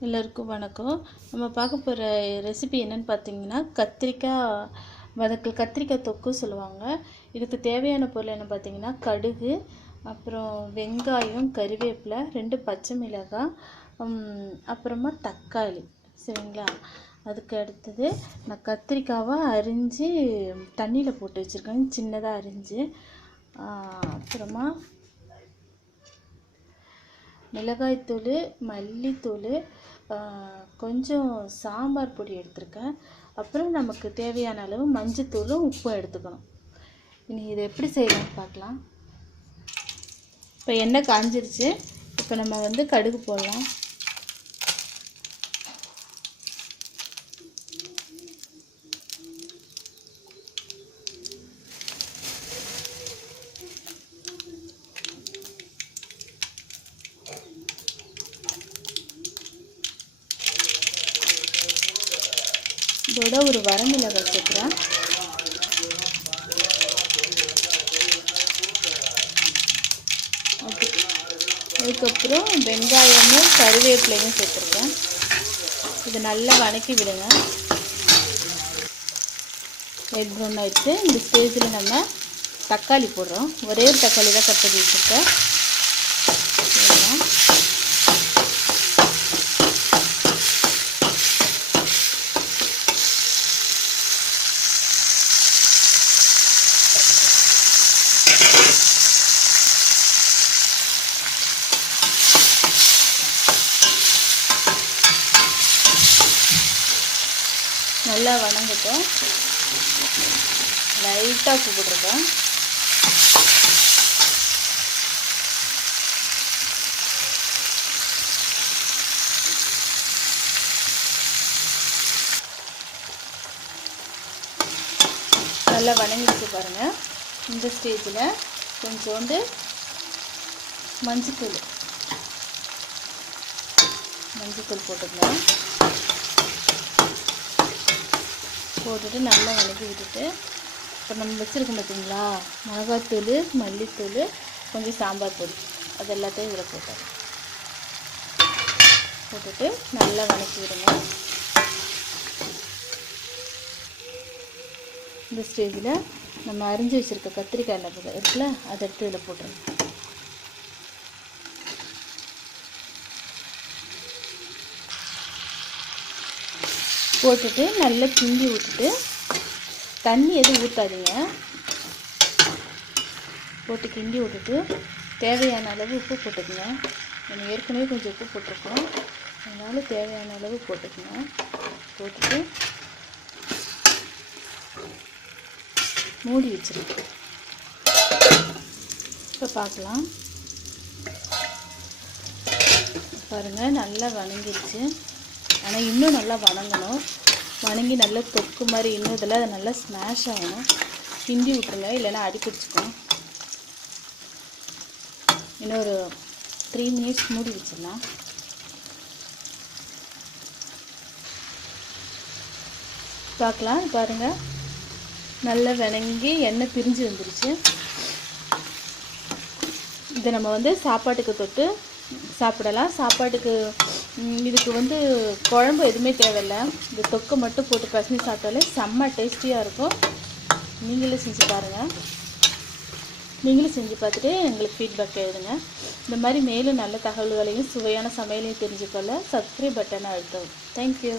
எல்லோருக்கும் வணக்கம். நம்ம பார்க்க போகிற ரெசிபி என்னன்னு பார்த்தீங்கன்னா கத்திரிக்காய் வதக்கல் கத்திரிக்காய் தொக்கு சொல்லுவாங்க. இதுக்கு தேவையான பொருள் என்ன பார்த்தீங்கன்னா கடுகு அப்புறம் வெங்காயம் கறிவேப்பிலை ரெண்டு பச்சை மிளகாய் அப்புறமா தக்காளி. சரிங்களா? அதுக்கு அடுத்தது நான் கத்திரிக்காவை அரிஞ்சு தண்ணியில் போட்டு வச்சுருக்கேன். சின்னதாக அரிஞ்சு. அப்புறமா மிளகாய்த்தூள் மல்லித்தூள் கொஞ்சம் சாம்பார் பொடி எடுத்திருக்கேன். அப்புறம் நமக்கு தேவையான அளவு மஞ்சத்தூளும் உப்பும் எடுத்துக்கணும். இனி இதை எப்படி செய்யலாம்னு பார்க்கலாம். இப்போ எண்ணெய் காஞ்சிருச்சு. இப்போ நம்ம வந்து கடுகு போடலாம். இதோட ஒரு வரமிளகாய் சேர்க்குறேன். ஓகே. அதுக்கப்புறம் வெங்காயமும் கருவேப்பிலையும் சேர்த்துருக்கேன். இது நல்லா வதக்கி விடுங்க. ரெட் ப்ரௌன் ஆயிடுச்சு. இந்த ஸ்டேஜில் நம்ம தக்காளி போடுறோம். ஒரே ஒரு தக்காளி தான் கட் பண்ணி வச்சுருக்கேன் போடலாம். நல்லா வணங்கட்டும். லைட்டாக உப்பு போட்டிருக்கேன் நல்லா வணங்கிடுச்சு பாருங்கள் இந்த ஸ்டேஜில் கொஞ்சோண்டு மஞ்சத்தூள். மஞ்சத்தூள் போட்டுக்கலாம் போட்டுட்டு நல்லா வதக்கி விட்டுட்டு இப்போ நம்ம வச்சுருக்கோம் பார்த்தீங்களா மிளகாத்தூள் மல்லித்தூள் கொஞ்சம் சாம்பார் பொடி. அது எல்லாத்தையும் இதில் போட்டோம் போட்டுட்டு நல்லா வதக்கி விடுங்க. இந்த ஸ்டேஜில் நம்ம அரிஞ்சு வச்சுருக்க கத்திரிக்காய் இருக்குல்ல அதை எடுத்து இதில் போட்டுருங்க போட்டுட்டு நல்லா கிண்டி விட்டுட்டு தண்ணி எதுவும் ஊற்றாதீங்க போட்டு கிண்டி விட்டுட்டு தேவையான அளவு உப்பு போட்டுக்கங்க. நம்ம ஏற்கனவே கொஞ்சம் உப்பு போட்டிருக்கோம். அதனால் தேவையான அளவு போட்டுக்கங்க. போட்டுட்டு மூடி வச்சிருக்கேன் இப்போ பார்க்கலாம். பாருங்கள் நல்லா வணங்கிடுச்சு ஆனால் இன்னும் நல்லா வணங்கணும். வணங்கி நல்லா தொக்கு மாதிரி இன்னும் இதெல்லாம் அதை நல்லா ஸ்மாஷ் ஆகணும். கிண்டி விட்டுருங்க இல்லைன்னா அடி பிடிச்சிக்கும் இன்னும் ஒரு த்ரீ மினிட்ஸ் மூடி வச்சிடலாம். பார்க்கலாம் பாருங்கள் நல்லா வணங்கி எண்ணெய் பிரிஞ்சு வந்துருச்சு. இதை நம்ம வந்து சாப்பாட்டுக்கு தொட்டு சாப்பிடலாம். சாப்பாட்டுக்கு இதுக்கு வந்து குழம்பு எதுவுமே தேவையில்லை. இந்த தொக்கை மட்டும் போட்டு பசங்க சாப்பிட்டாலே செம்ம டேஸ்டியாக இருக்கும். நீங்களும் செஞ்சு பாருங்கள் நீங்களும் செஞ்சு பார்த்துட்டு எங்களுக்கு ஃபீட்பேக் எழுதுங்க. இந்த மாதிரி மேலும் நல்ல தகவல்களையும் சுவையான சமையலையும் தெரிஞ்சுக்கொள்ள சப்ஸ்கிரைப் பட்டனை அழுத்தவும். தேங்க்யூ